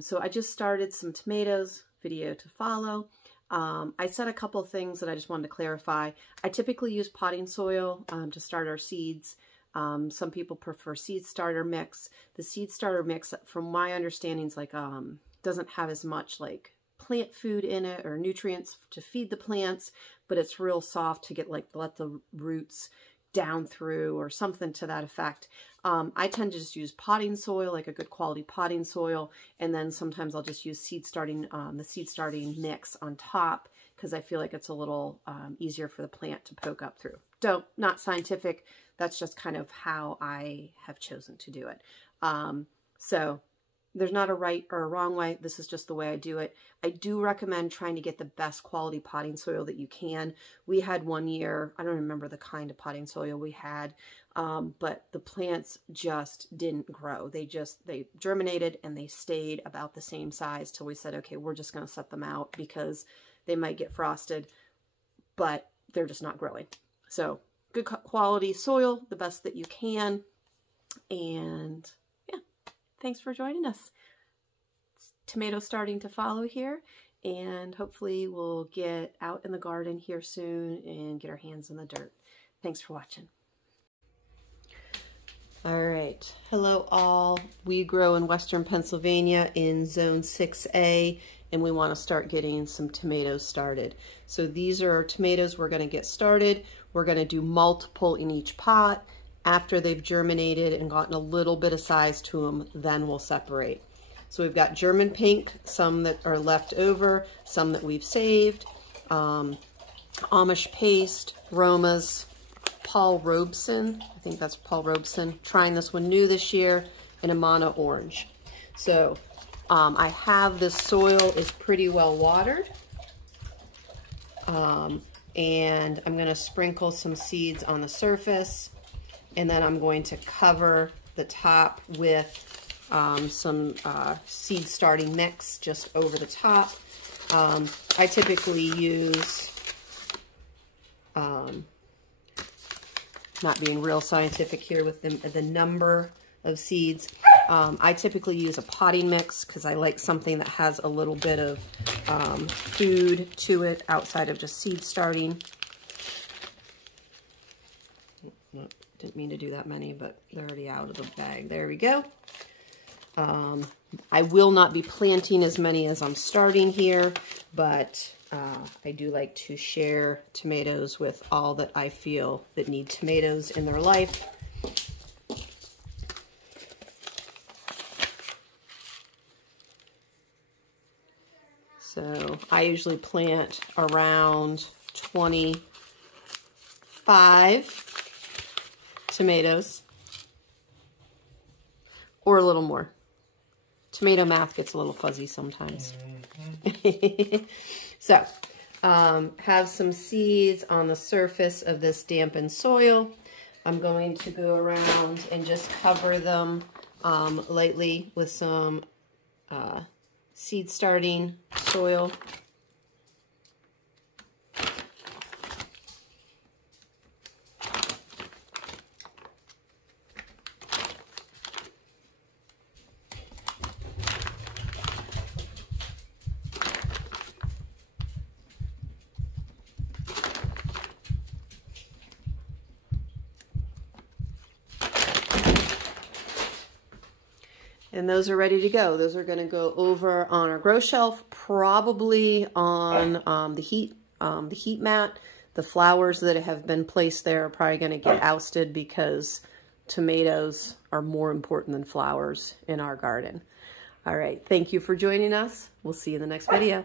So I just started some tomatoes, video to follow. I said a couple of things that I just wanted to clarify. I typically use potting soil to start our seeds. Some people prefer seed starter mix. The seed starter mix, from my understanding, is like doesn't have as much like plant food in it or nutrients to feed the plants, but it's real soft to get like let the roots down through or something to that effect. I tend to just use potting soil, like a good quality potting soil, and then sometimes I'll just use the seed starting mix on top because I feel like it's a little easier for the plant to poke up through. Not scientific, that's just kind of how I have chosen to do it. So there's not a right or a wrong way. This is just the way I do it. I do recommend trying to get the best quality potting soil that you can. We had one year, I don't remember the kind of potting soil we had, but the plants just didn't grow. They germinated and they stayed about the same size till we said, okay, we're just going to set them out because they might get frosted, but they're just not growing. So good quality soil, the best that you can. And thanks for joining us. Tomatoes starting to follow here, and hopefully we'll get out in the garden here soon and get our hands in the dirt. Thanks for watching. All right, hello all. We grow in Western Pennsylvania in Zone 6A, and we want to start getting some tomatoes started. So these are our tomatoes we're going to get started. We're going to do multiple in each pot. After they've germinated and gotten a little bit of size to them, then we'll separate. So we've got German pink, some that are left over, some that we've saved, Amish paste, Romas, Paul Robeson, I think that's Paul Robeson, trying this one new this year, and Amana orange. So I have this soil is pretty well watered, and I'm going to sprinkle some seeds on the surface. And then I'm going to cover the top with some seed starting mix just over the top. I typically use, not being real scientific here with the number of seeds, I typically use a potting mix because I like something that has a little bit of food to it outside of just seed starting. Didn't mean to do that many, but they're already out of the bag. There we go. I will not be planting as many as I'm starting here, but I do like to share tomatoes with all that I feel that need tomatoes in their life. So I usually plant around 25 tomatoes, or a little more. Tomato math gets a little fuzzy sometimes. So, have some seeds on the surface of this dampened soil. I'm going to go around and just cover them lightly with some seed starting soil. And those are ready to go. Those are going to go over on our grow shelf, probably on the heat mat. The flowers that have been placed there are probably going to get ousted because tomatoes are more important than flowers in our garden. All right, thank you for joining us. We'll see you in the next video.